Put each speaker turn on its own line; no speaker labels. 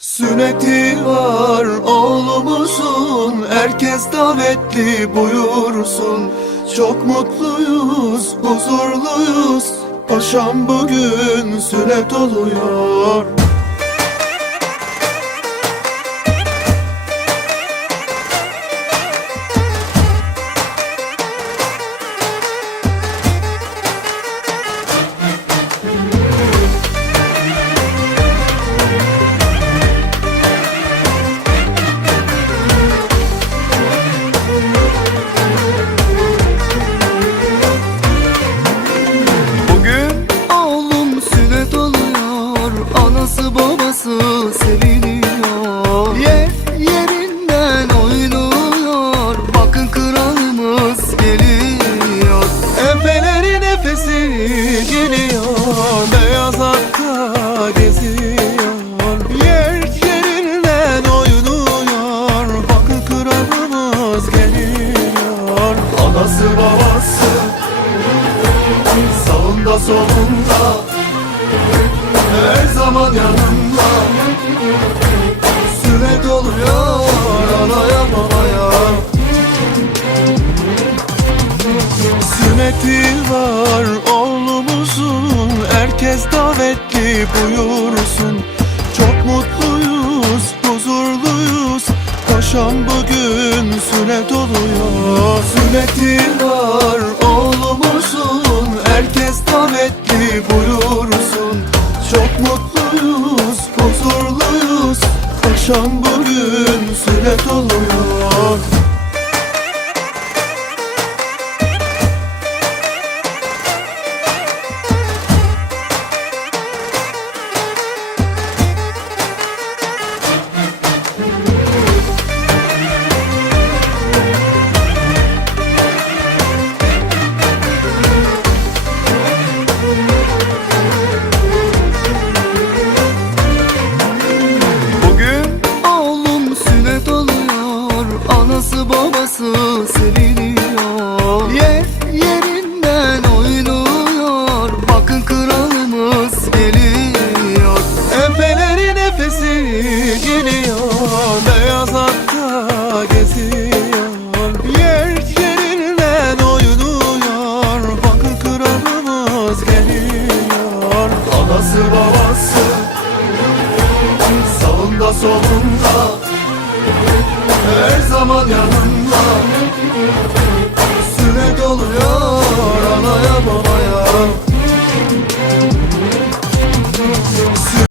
Sünneti var oğlumuzun Herkes davetli buyursun. Çok mutluyuz, huzurluyuz Paşam bugün sünnet oluyor
seviniyor Yer yerinden oynuyor. Bakın kralımız geliyor.
Efeleri nefesi geliyor. Beyaz atta geziyor. Yer yerinden oynuyor. Bakın kralımız geliyor. Anası babası Sağında solunda. Her zaman yanında var oğlumuzun Herkes davetli buyursun. Çok mutluyuz, huzurluyuz Paşam bugün sünnet oluyor Sünneti var oğlumuzun Herkes davetli buyursun. Çok mutluyuz, huzurluyuz Paşam bugün sünnet oluyor
babası seviniyor. Yer yerinden oynuyor. Bakın kralımız geliyor.
Efeleri nefesi geliyor. Beyaz atta geziyor. Yer yerinden oynuyor. Bakın kralımız geliyor. Anası babası Sağında solunda